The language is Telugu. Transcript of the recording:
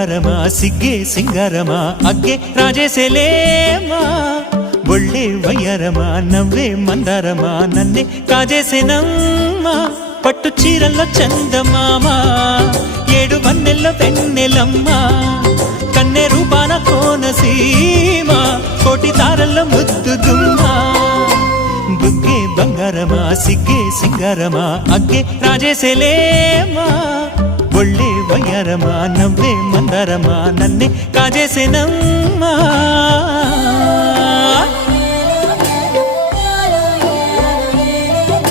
బంగారమా సిగ్గే సింగారమా అగ్గే రాజేసేలేమా ఒళ్ళే వయ్యారమా నవ్వే మందారమా నన్నే కాజేసేనమ్మా పట్టు చీరల్లో చందమామా ఏడు వన్నెల్లో వెన్నెలమ్మా కన్నె రూపాన కోనసీమ కోటి తారల్లో ముద్దుదుమ్మా బుగ్గే బంగారమా సిగ్గే సింగారమా అగ్గే రాజేసేలేమా ఒళ్ళే వయ్యారమా నవ్వే మందారమా నన్నే కాజేసేనమ్మా